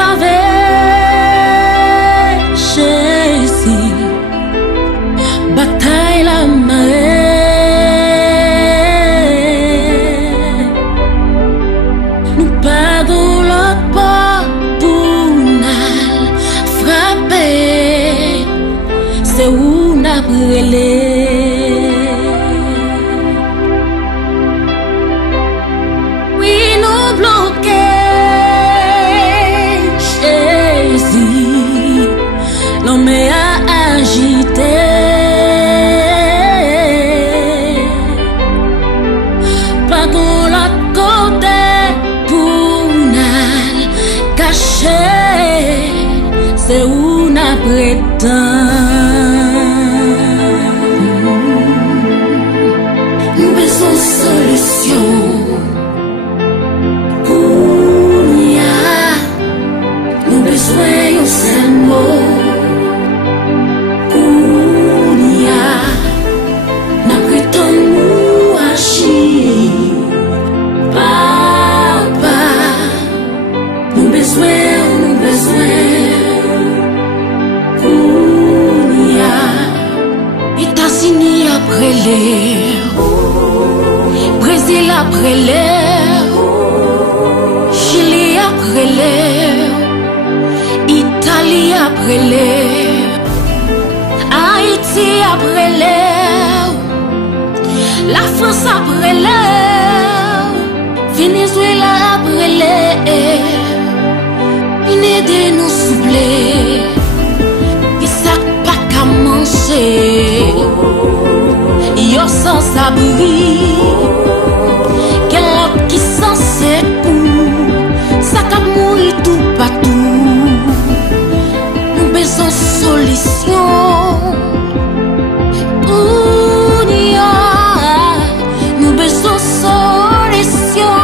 avec Jésus, bataille la marée. Nous pardon l'autre pas pour nous frapper, c'est où nous brûler. C'est où n'a prétend. Nous besoin solution pour nous. Nous besoin un seul mot pour nous. N'a prétend nous agir. Papa, nous besoin. États-Unis après l'air, Brésil après l'air, Chili après l'air, Italie après l'air, Haïti après l'air, la France après l'air, Venezuela après l'air. Venez de nous souffler. Yo sans abri, quel autre qui censé pour ça qu'a mourir tout partout. Nous besoin solution pour nous besoin solution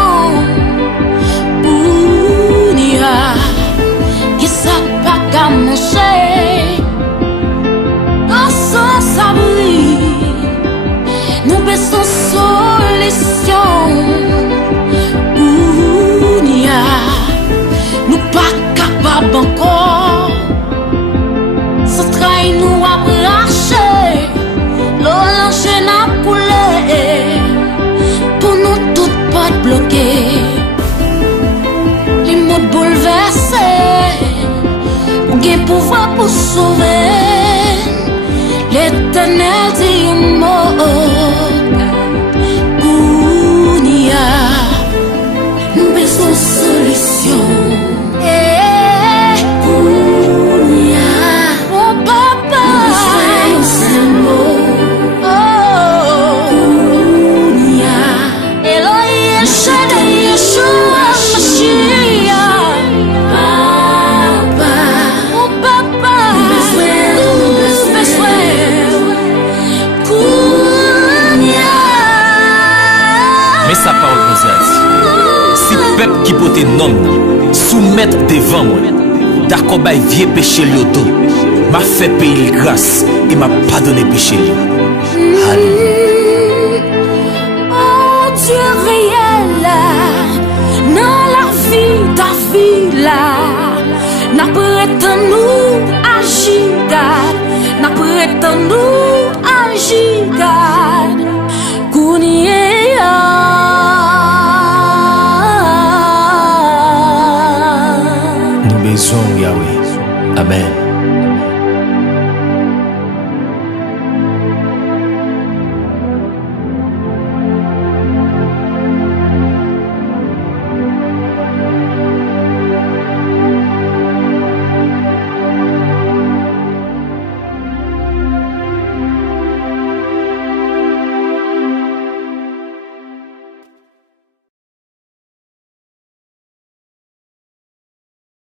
pour qui ça pas qu'à manger. Nous besoin solution pour nous pas capables encore. Ce travail nous a braché, l'orange n'a coulé pour nous toutes pas bloquer. Les mots bouleversés, ou gain pouvoir pour sauver. L'Éternel dit un mot. Nous besoin solution. Oh papa, nous besoin un seul mot. Elohim, Shaddai, Yeshua, Mashiach. Papa, oh papa, nous besoin. Mais sa parole nous a dit, si peuple qui peut nom soumettre devant moi, d'accord, bah, vieux péché l'auto, m'a fait payer grâce et m'a pardonné péché. Alléluia. Oh Dieu réel, dans la vie, ta vie là, n'a prétend nous agir, n'a prétend nous agir, Yahweh. Amen.